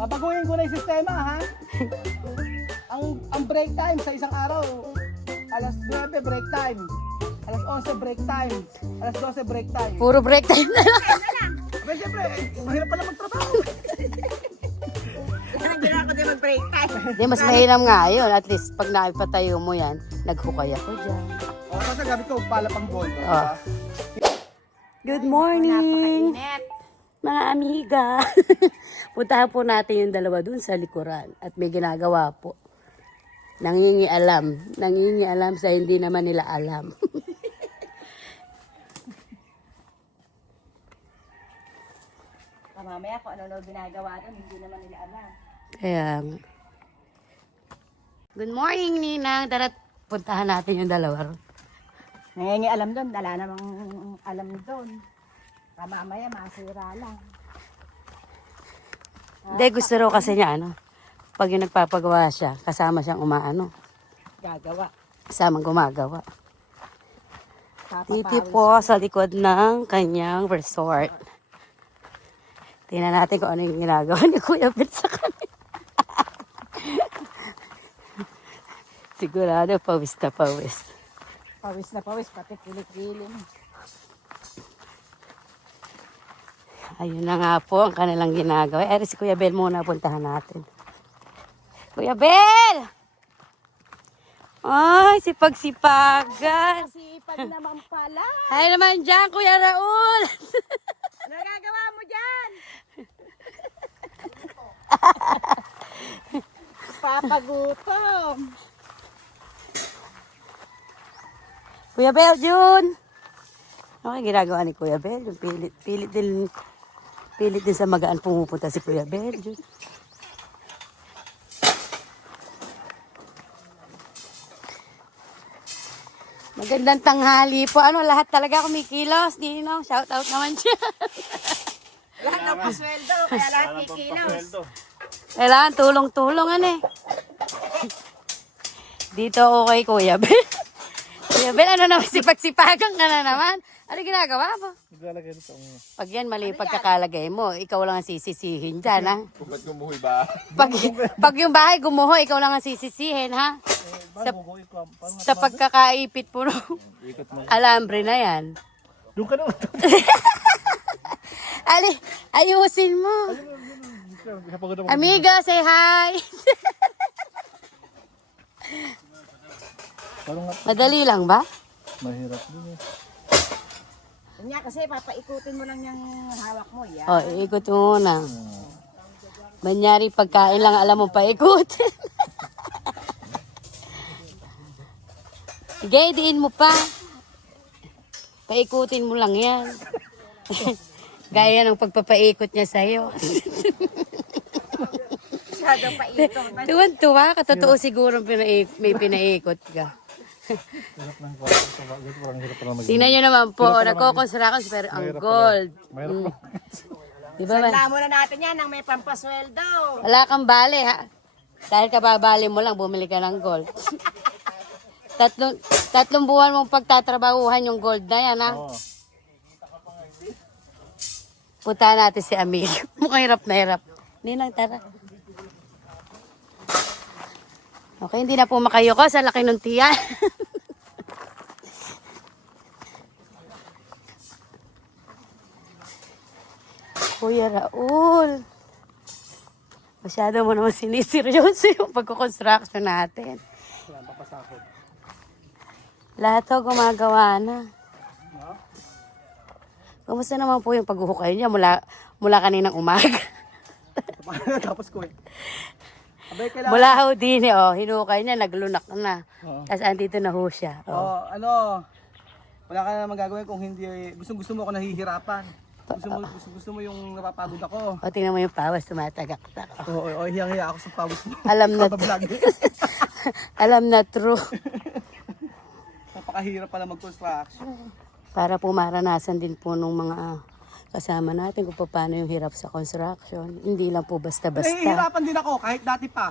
Babaguhin ko na yung sistema, ha? Ang break time sa isang araw, alas 9 break time, alas 11 break time, alas 12 break time. Puro break time na lang. Abay, siyempre, mahirap pala magtrabaho. Hindi na ako din mag-break time. Di, mas mahinam nga yun. At least, pag naipatayo mo yan, naghukay ako dyan. O, kasi gabi ko, pala pang gold. Oh. Good morning, Napakainit. mga amiga. Puntahan po natin yung dalawa dun sa likuran. At may ginagawa po. Nangingialam. Nangingialam sa hindi naman nila alam. Mamaya kung ano ginagawa doon, hindi naman nila alam. Kaya nga. Good morning, Ninang. Darat, puntahan natin yung dalawa. Nangyayang alam doon, wala namang alam doon. Mamaya masira lang. Hindi, gusto raw kasi niya, ano, pag yung nagpapagawa siya, kasama siyang umaano, Gagawa. kasamang gumagawa. Titi Papapawis. po sa likod ng kanyang resort. Tingnan natin kung ano yung ginagawa ni Kuya Bill sa kanya. Sigurado, pawis na pawis. Pawis na pawis, pati kilik-kilim. Ayun na nga po ang kanilang ginagawa. Eh, si Kuya Bel muna puntahan natin. Kuya Bel! Ay, sipag-sipagan. Sipag naman pala. Ay naman dyan, Kuya Raul! Ano gagawa mo dyan? Papagutom. Kuya Bel, Jun! Okay, ginagawa ni Kuya Bel. Yung pilit din sa magaan pumupunta si Kuya Bel, Jun. Magandang tanghali po. Ano, lahat talaga kumikilos. Ninong, shout out naman siya. Lahat ng pasweldo, kaya lahat kikilos. Kailangan tulong-tulong, ano eh. Dito ako kay Kuya Bel. Kuya Bel, ano naman, sipag-sipagan ka na naman. Ano ginagawa mo? Naglalagay nito. Pag yan, mali yung pagkakalagay mo. Ikaw lang ang sisisihin dyan, ha? Ba't gumuhoy ba? Pag yung bahay gumuho, ikaw lang ang sisisihin, ha? Sa pagkakaipit po no, alambre na yan. Doon ka naman. Ayusin mo. Amiga, say hi. Madali lang ba? Mahirap din eh. Kanya kasi papaikutin mo lang yung hawak mo. Yan. O, ikot mo muna. Manyari pagkain lang alam mo paikutin. Sige, diin mo pa. Paikutin mo lang yan. Gaya ng pagpapaikot niya sa'yo. Masyadong paikot. Tuwan-tuwa, katotoo siguro may pinaikot ka. Hirap ng kwarto. Parang hirap lang Tingnan nyo naman po, nagko-construction pero ang gold. Mahirap Di ba ba? Sanda muna natin yan nang may pampasweldo. Wala kang bale ha. Dahil kababali mo lang, bumili ka ng gold. Tatlong buwan mong pagtatrabahuhan yung gold na yan ha. Oo. Punta natin si Amil. Mukhang hirap na hirap. Ninang, tara. Okay, hindi na po makayoko sa laki ng tiyan. Kuya Raul. Masyado mo naman siniseryoso yung pagkukonstruction natin. Wala pa pasakot. Lahat to gumagawa na. Kumusta naman po yung paghuhukay niya mula kaninang umaga? Tapos ko eh. Abay, kailangan. Mula ho din eh, oh, hinukay niya, naglunak na. Oo. Tapos andito na ho siya. Oh. Wala ka na magagawin kung hindi, gusto mo ako nahihirapan. Gusto mo yung napapagod ako. O, tingnan mo yung pawas, tumatagak-tak. Oo, hiyang-hiya ako sa pawis mo. Alam na, Papablog. alam na true. Napakahirap pala mag-construction. Para po maranasan din po nung mga kasama natin kung paano yung hirap sa construction. Hindi lang po basta-basta. Nahihirapan din ako kahit dati pa.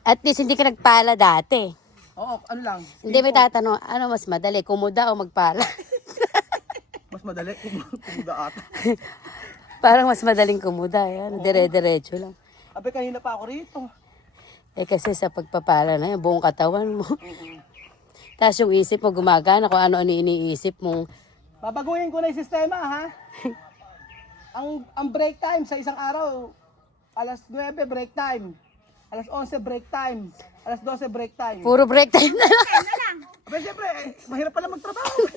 At least hindi ka nagpala dati. Oo, ano lang. Hindi may tatanong, ano mas madali, kumuda o magpala? Mas madali kung ata. Parang mas madaling kumuda. Yan. Dire-diretso lang. Abe, kanina pa ako rito. Eh kasi sa pagpapala na yan, buong katawan mo. Tapos yung isip mo gumagana kung ano-ano iniisip mo. Babaguhin ko na yung sistema, ha? ang break time sa isang araw, alas 9 break time, alas 11 break time, alas 12 break time. Puro break time na lang. Abe, siyempre, mahirap pala magtrabaho.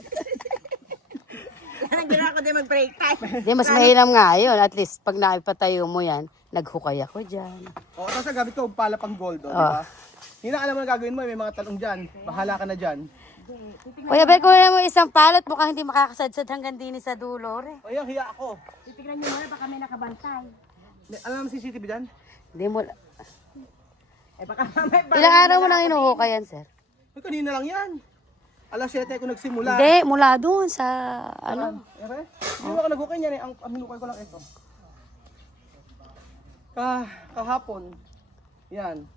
Ginawa ko din mag-break time. Di, mas mahiram nga yun. At least, pag naipatayo mo yan, naghukay ako dyan. O, tapos gamit ko pala pang gold, di ba? Hindi na alam mo na gagawin mo, may mga talong dyan. Bahala ka na dyan. Kuya Bel, kung mo isang palot, mukhang hindi makakasadsad hanggang din sa dulo. O, yan, hiya ako. Titignan nyo muna, baka may nakabantay. Alam mo CCTV dyan? Hindi mo... Eh baka may Ilang araw mo nang hinuhukay yan, sir? Ay, kanina lang yan. Alas 7 ako nagsimula. Hindi, mula doon sa... ano? Ere? Hindi ako naghukay niyan eh. Ang hinukay ko lang ito. Kahapon. Yan.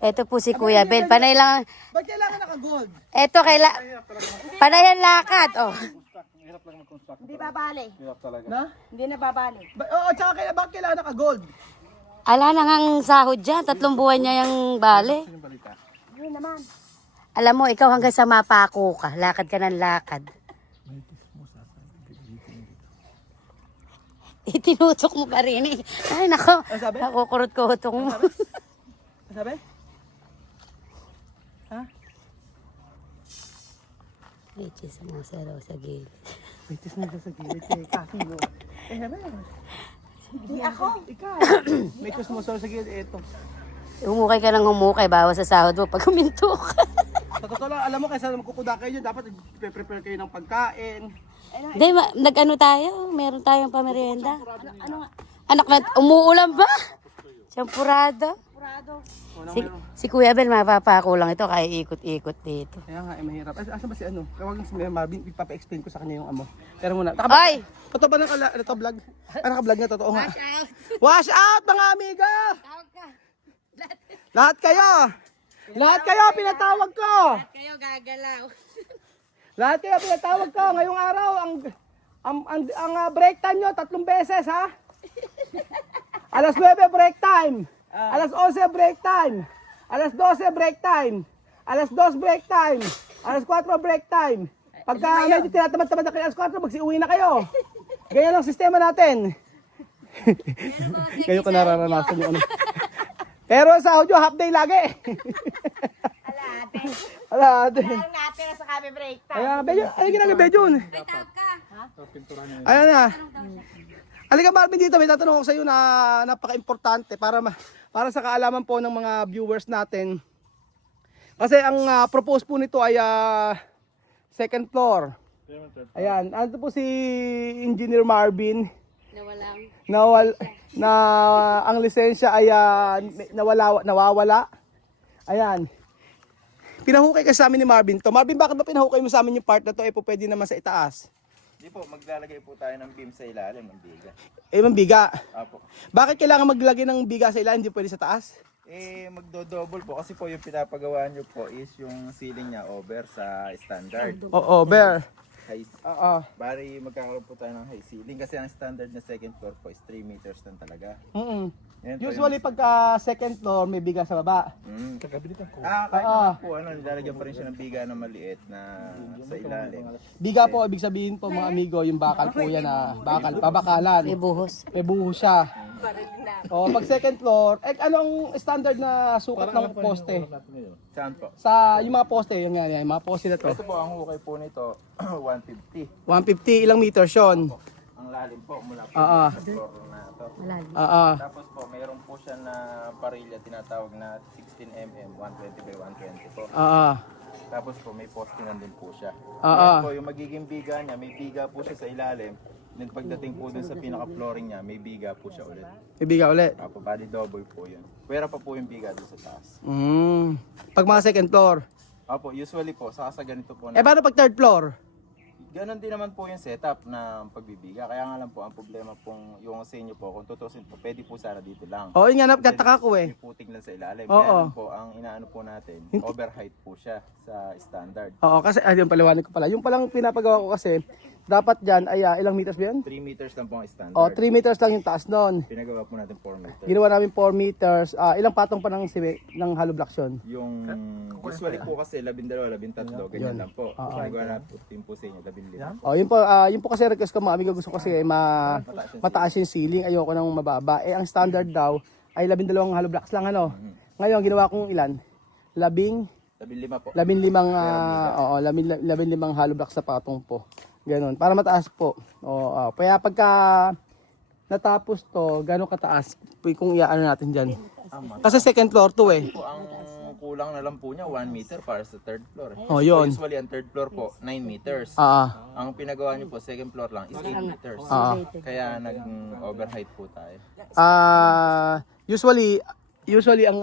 Eto po si Kuya Bel. Panay lang... Ba't kailangan naka-gold? Eto, panay ang lakad. Oh. Hindi babali. Na? Hindi na babali. Oo, tsaka bakit kailangan naka-gold? Ala na ngang sahod dyan. 3 buwan niya yung bale. Hindi naman. Alam mo, ikaw hanggang sa mapako ka. Lakad ka ng lakad. Itinutok mo pa rin eh. Ay, nako. Ano sabi? Nakukurot-kutok mo. Ano sabi? Ha? Leches mo sa gilid. Waitis na sa gilid eh. Kasi mo. Sabi. Hindi ako. Ikaw. May kusmoso sa gilid. Ito. Humukay ka ng humukay. Bawas sa sahod mo pag huminto ka. Sa totoo lang, alam mo, kaysa magkukuda kayo dyan, dapat prepare kayo ng pagkain. Hindi, nag-ano tayo? Meron tayong pamerienda. Ano nga? Anak na, umuulan ba? Champurado. Purado. Si Kuya Bel, mapapako lang ito kaya ikot-ikot dito. Kaya nga, mahirap. Asa ba si ano? Kawag si Marvin, ipapa-explain ko sa kanya yung amo. Pero muna. Ay! Totoo ba ito vlog? Naka-vlog na, totoo nga. Wash out mga amiga! Lahat kayo! Lahat kayo, pinatawag ko! Kayo gagalaw. Lahat kayo, pinatawag ko. Ngayong araw, ang break time nyo, 3 beses, ha? Alas 9 break time. Alas 11 break time. Alas 12 break time. Alas 2 break time. Alas 4 break time. Pagka medyo tinatamad-tamad na kayo alas 4, magsiuwi na kayo. Ganyan ang sistema natin. Kayo ko nararanasan yung ano. Pero sa audio, half day lagi. Alate. Alate. Ang natira sa kami break time. Kaya, Bejo, ano ginagawa, Bejo? Ayan na. Halika Marvin dito, may tatanong ako sa iyo na napaka-importante para sa kaalaman po ng mga viewers natin. Kasi ang propose po nito ay second floor. Ayan, ano po si Engineer Marvin na ang lisensya ay nawawala. Ayan. Pinahukay ka sa amin ni Marvin to. Marvin, bakit ba pinahukay mo sa amin yung part na to? Eh po pwede naman sa itaas. Hindi po, maglalagay po tayo ng beam sa ilalim ng biga. Eh, mambiga. Apo. Bakit kailangan maglagay ng biga sa ilalim, hindi pwede sa taas? Eh, magdo-double po kasi po yung pinapagawa nyo po is yung ceiling niya over sa standard. Oo, bear. High, Oo. bari magkakaroon po tayo ng high ceiling kasi ang standard na second floor po is 3 meters lang talaga. Yan po Usually pagka second floor, may biga sa baba. kahit naman po, nilalagyan pa rin siya ng biga na maliit na sa ilalim. Biga po, ibig sabihin po mga amigo, yung bakal po yan na bakal, pabakalan. May buhos. May buho siya. O, pag second floor, anong standard na sukat ng poste? Saan po? Sa yung mga poste, yung mga poste na to. Ito po, ang hukay po nito, 150. 150, ilang meters yun? Ang lalim po mula po Oo. sa floor na ito. Oo. Tapos po, mayroon po siya na parilya tinatawag na 16 mm, 120 by 120 po. Oo. Tapos po, may poste na din po siya. Oo. Yan po, yung magiging biga niya, may biga po siya sa ilalim. Then pagdating po dun sa pinaka-flooring niya, may biga po siya ulit. May biga ulit. Apo, body double po yun. Pwera pa po yung biga dun sa taas. Pag mga second floor. Apo, usually po, saka sa ganito po Eh, paano pag third floor? Ganon din naman po yung setup na pagbibiga. Kaya nga lang po, ang problema pong yung sa inyo po, kung tutusin po, pwede po sana dito lang. Oo, yun nga, nagtataka ko eh. May puting lang sa ilalim. Oo. Kaya lang po, ang inaano po natin, overheight po siya sa standard. Oo, kasi, yung paliwanag ko pala. Yung palang pinapagawa ko kasi, Dapat dyan ay ilang meters ba yun? 3 meters lang po ang standard. O, 3 meters lang yung taas nun. Pinagawa po natin 4 meters. Ginawa namin 4 meters. Ilang patong pa ng hollow blocks yun? Yung usually po kasi 12, 13, ganyan lang po. Pinagawa natin po sa inyo, 15. O, yun po kasi request ko mga amigo. Gusto ko kasi mataas yung ceiling. Ayoko nang mababa. Ang standard daw ay 12 hollow blocks lang ano. Ngayon, ginawa kong ilan? 15 15 po. 15 hollow blocks sa patong po. Ganon, para mataas po. Kaya pagka natapos to, gano'ng kataas kung iaano natin dyan. Kasi second floor to eh. Po, ang kulang na lang po niya 1 meter para sa third floor. Oh, yun. Usually ang third floor po 9 meters. Ang pinagawa niyo po second floor lang is 8 meters. Kaya nag-overheight po tayo. Usually ang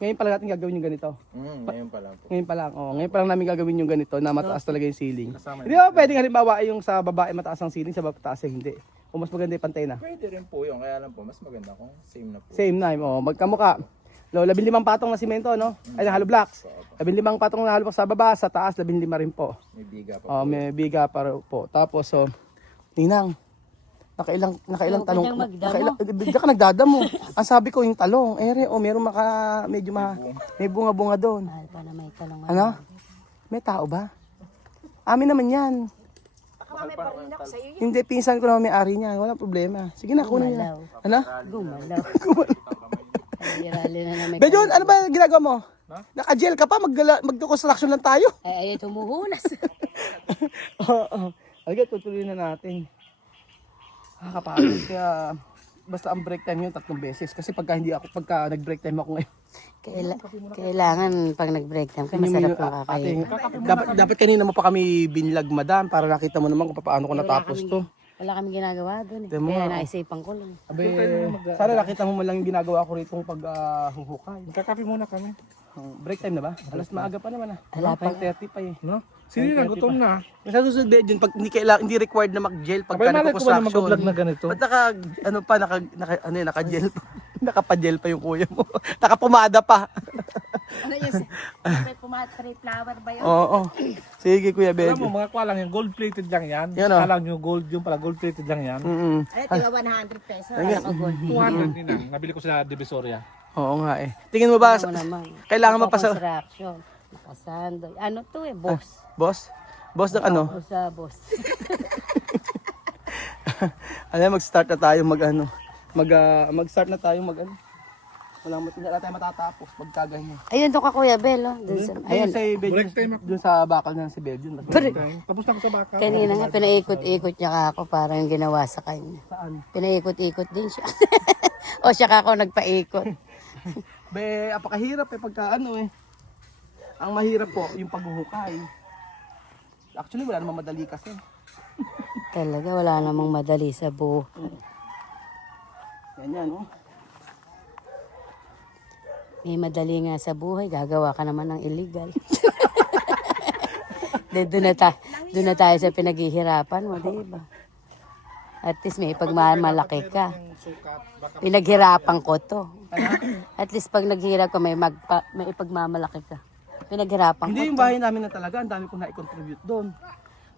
ngayon pa lang natin gagawin yung ganito. Ngayon pa lang po. Ngayon pa lang. Ngayon pa lang namin gagawin yung ganito na mataas talaga yung ceiling. Hindi ba pwedeng halimbawa yung sa babae mataas ang ceiling, sa taas hindi. O mas maganda yung pantay na. Pwede rin po yun. Kaya lang po, mas maganda kung same na po. Same na, magkamuka. 15 patong na simento, no? Ay, na hollow blocks. 15 patong na hollow blocks sa baba, sa taas 15 rin po. May biga pa po. May biga para po. Tapos, Ninang, nakailang talong. Bigla ka nagdadamo. Ang sabi ko yung talong. Meron may bunga-bunga doon. Mahal pa na may talong. Ano? May tao ba? Amin naman yan. Hindi, pinsan ko naman may-ari niya. Walang problema. Sige na, kunin niya. Ano? Gumalaw. Hirali na namin. Bejon, ano ba ginagawa mo? Naka-gel ka pa? Mag-construction lang tayo. Ay, tumuhulas. Oo. Alga, tutuloy na natin. Kapagod. Kaya basta ang break time yun 3 beses. Kasi pagka nag-break time ako ngayon. Kailangan pag nag-break time ka, masarap yung kakain. Dapat kanina mo pa kami binlag, madam, para nakita mo naman kung paano ko natapos to. Wala kami ginagawa doon eh. Temo. Kaya naisipan ko lang. Sana nakita mo man lang yung ginagawa ko rito pag huhukay. Magkakape muna kami. Break time na ba? Alas maaga pa naman Wala pa. 30 pa eh. No? Sino na, gutom na. Sa susunod din, pag hindi required na mag-gel pagka Abay, malay ko ba na nagko-construction. mag-vlog na ganito? Ba't naka-gel pa? Nakapa-gel pa yung kuya mo. Nakapumada pa. Ano yun? May pumatri flower ba yun? Oo. Sige, Kuya Alam Benjo. mo, mga kwa lang yung gold-plated lang yan. Yan, oh. Kalang yung gold, yung pala gold-plated lang yan. Ay, tiga 100 pesos. 200 din lang. Nabili ko sa Divisoria. Oo nga eh. Tingin mo ba, Ano naman. kailangan mapasa... Construction. Nakasandoy. Ano to eh, boss. Boss? Boss ng ano? Boss sa boss. Mag-start na tayo mag-start na tayo wala tayo matatapos pag ganyan. Ayun doon ka Kuya Bel. Oh. Dun sa, ayun. Sa Break time ako. doon sa bakal na si Belgium. Tapos na ako sa baka. Kanina nga, pinaikot-ikot niya ka ako parang ginawa sa kanya. Saan? Pinaikot-ikot din siya. O siya ka ako nagpaikot. Apakahirap pagka Ang mahirap po yung paghuhukay. Actually wala namang madali kasi. Talaga, wala namang madali sa buho. Ganyan May madali nga sa buhay, gagawa ka naman ng illegal. Doon na tayo sa pinaghihirapan mo, di ba? At least may pagmamalaki ka. Pinaghirapan ko to. At least pag naghirap ka, may ipagmamalaki ka. Pinaghirapan ko Hindi yung to. bahay namin na talaga, ang dami kong na-contribute doon.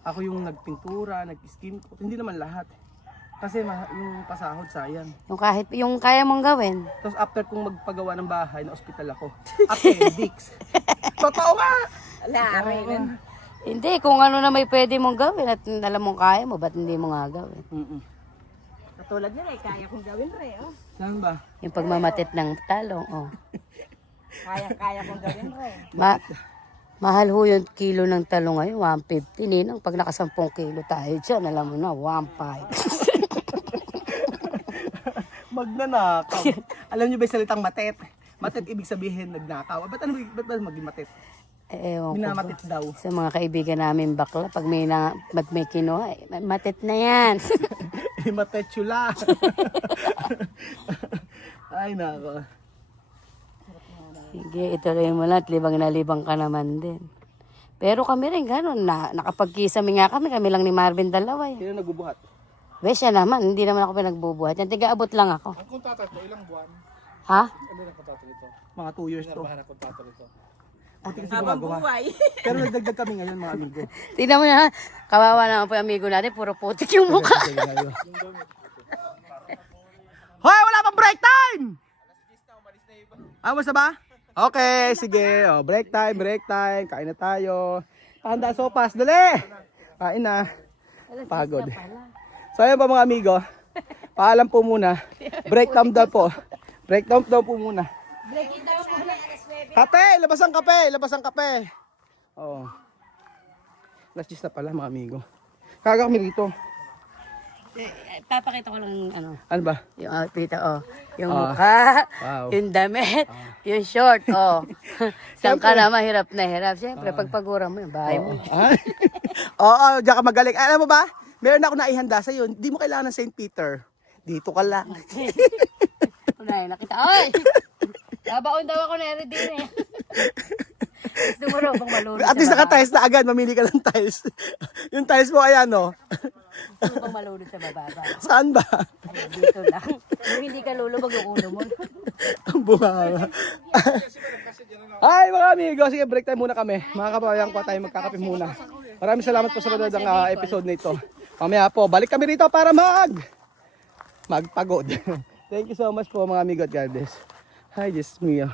Ako yung nagpintura, nag-skin coat, hindi naman lahat. Kasi yung pasahod sayang. Yung kaya mong gawin. Tapos after kong magpagawa ng bahay, na ospital ako. Appendix. Totoo nga! Lari rin. Hindi, kung ano na may pwede mong gawin at alam mong kaya mo, ba't hindi mo nga gawin? Katulad nila, kaya kong gawin rin. Oh. Saan ba? Yung pagmamatit ng talong, oh. Kaya kong gawin rin. Mahal ho yung kilo ng talong ngayon, 150. Ninang, pag naka 10 kilo tayo dyan, alam mo na, 1.5. Magnanakaw. Alam niyo ba yung salitang matet? Matet ibig sabihin nagnakaw. Ba't ba maging matet? Ewan ko Minamatit ba. daw. Sa mga kaibigan namin bakla, pag may kinuha, matit na yan. Matetsula. Ay nako. Sige, ituloy mo lang at libang na libang ka naman din. Pero kami rin gano'n, nakapagkisami nga kami lang ni Marvin dalawa. Sino nagbubuhat? Siya naman, hindi naman ako pinagbubuhat. Yan, tiga-abot lang ako. Ang kontrata ito, ilang buwan? Ha? Ilan ang kontrata nito? Mga 2 years to. Ilan ang kontrata nito? Konti kasi gumagawa. Pero nagdagdag kami ngayon mga amigo. Tingnan mo na, kawawa naman po yung amigo natin, puro putik yung mukha. Hoy, wala pang break time! Basta ba? Okay, sige. Oh, break time. Kain na tayo. Handa sopas, dali! Kain na. Pagod. So ayun po mga amigo. Paalam po muna. Break time daw po. Break time daw po muna. Kape! Labas ang kape! Oo. Last na pala mga amigo. Kaga kami rito. Papakita ko lang ano. Ano ba? Yung outfit, yung mukha, Wow. yung damit, yung short, Saan ka na mahirap na hirap. Siyempre, pagpagura mo yung bahay mo. Oo, diyan ka magaling. Alam mo ba? Meron ako naihanda sa'yo. Hindi mo kailangan ng St. Peter. Dito ka lang. Unahin, nakita. Ay! Babaon daw ako na din eh. Gusto mo raw bang malunod At least naka-tiles na agad. Mamili ka ng tiles. Yung tiles mo, ayan, no? Gusto mo bang malunod sa bababa? Saan ba? Ay, dito lang. Kung hindi ka lulubog yung ulo mo. Ang bunganga. Hi mga amigo, sige break time muna kami. Mga kababayan ko tayo magkakape muna. Maraming salamat po sa panonood ng episode na ito. Mamaya po, balik kami rito para magpagod. Thank you so much po mga amigo at God bless. Hi, just me.